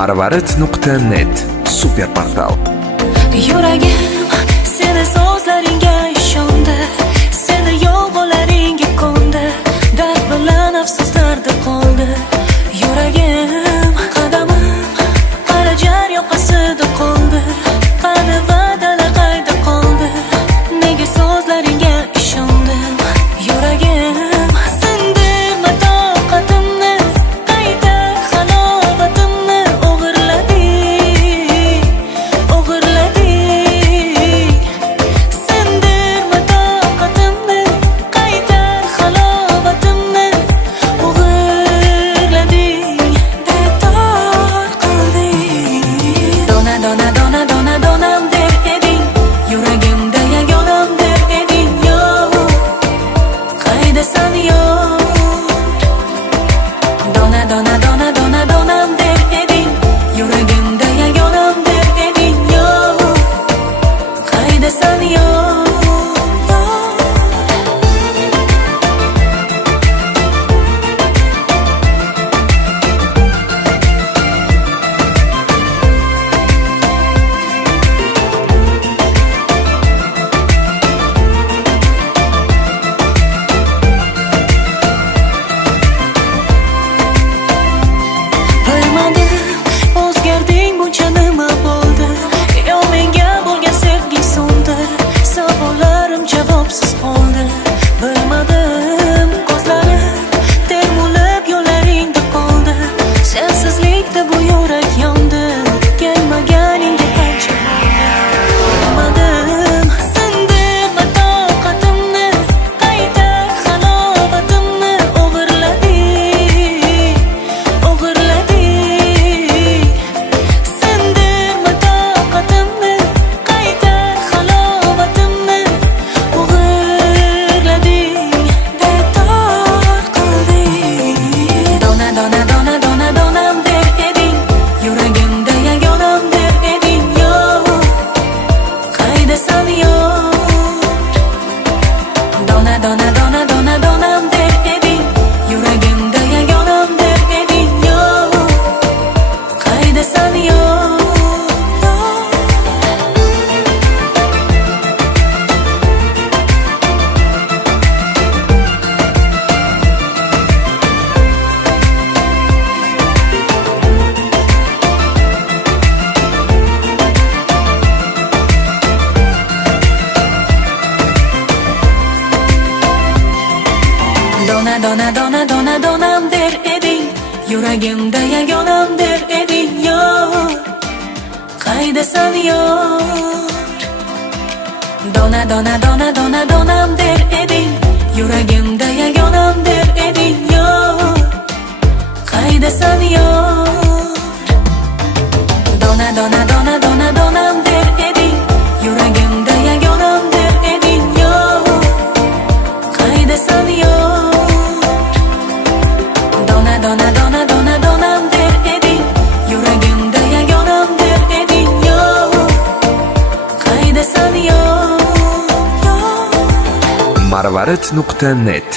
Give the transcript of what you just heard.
marvarid.net super portal. Yuragim seni so'zlaringga ishondi, seni yo'llaringga qo'ndi, dard bilan afsuslarda qoldi. Yuragim qadamim qara jar yoqasida qoldi, qani va'dalar qayda qoldi, nega so'zlaringga ishondim. Yuragim sindirma toqatimni, qayta halovatimni o'g'irlading, o'g'irlading. Sindirma toqatimni, qayta halovatimni o'g'irlading, betor qilding. Dona dona dona dona donam der eding, yuragimda yagonam der eding. Yo'q, qaydasan yo'q. Dona dona dona dona donam der eding, yuragimda yagonam der eding. Yo'q, qaydasan yo'q. Bilmadim, o'zgarding buncha nima bo'ldi? Yo menga bo'lgan sevging so'ndi, savollarim javobsiz qoldi. Bilmadim, ko'zlarim termulib yo'llaringda qoldi. Sensizlikda bu yurak yondi, kelmaganingga qancha bo'ldi. Bilmadim, sindirma toqatimni, qayta halovatimni o'g'irlading, o'g'irlading. Sindirma toqatimni, qayta halovatimni o'g'irlading, betor qilding. Dona dona dona dona donam der eding, yuragimda yagonam der eding. Yo'q, qaydasan yo'q. Dona dona dona dona donam der eding, yuragimda yagonam der eding. Yo'q, qaydasan yo'q. Dona dona dona dona donam der eding, yuragimda yagonam der eding. Yo'q, qaydasan yo'q. Dona dona dona dona donam der eding, yuragimda yagonam der eding. Yo'q, qaydasan yo'q. Dona dona dona dona donam der eding, yuragimda yagonam der eding. Yo'q, qaydasan yo'q. Dona dona dona dona donam der eding, yuragimda yagonam der eding. Yo'q, qaydasan yo'q. marvarid.net